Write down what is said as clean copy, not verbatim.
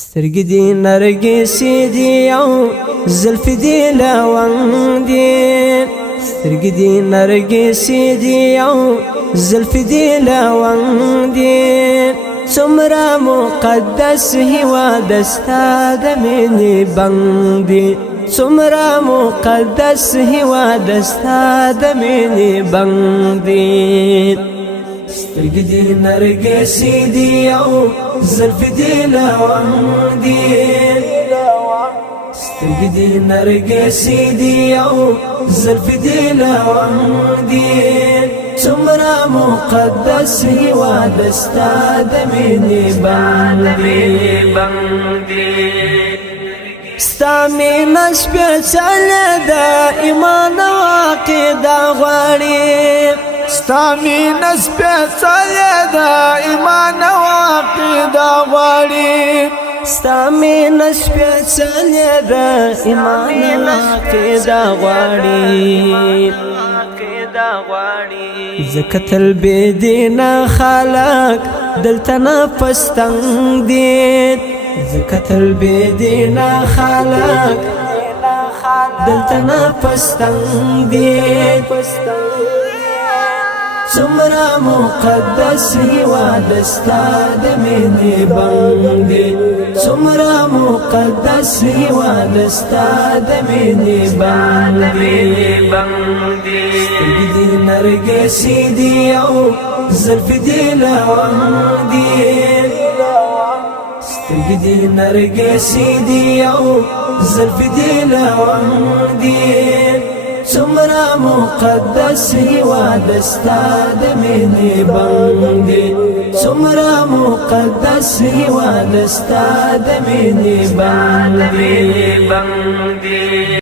سترګې دي نرګسې دي او زلفې دي لونګ دي، سترګې دي نرګسې دي او زلفې دي لونګ دي. څومره مقدس هېواد ستا د مینې بنګ دي، څومره مقدس هېواد ستا د مینې بنګ دي. سترګې دي نرګسې دي او زلفې دي لونګ دي، سترګې دي نرګسې دي او زلفې دي لونګ دي. څومره مقدس هېواد ستا د مینې بنګ دي. ستا مینه سپېڅلې ده ایمان او عقیده غواړي، ستا مینه سپېڅلې ده ایمان او عقیده غواړي، ستا مینه سپېڅلې ده ایمان او عقیده غواړي. ځکه تل بې دینه خلک دلته نفس تنګ دي، ځکه تل بې دینه خلک دلته نفس تنګ دي. څومره مقدس هېواد ستا د مینې بنګ دي، څومره مقدس هېواد ستا د مینې بنګ دي. سترګې دي نرګسې دي او زلفې دي لونګ دي، سترګې دي نرګسې دي او زلفې دي لونګ دي. څومره مقدس هېواد ستا د مینې بنګ دي، څومره مقدس هېواد ستا د مینې بنګ دي.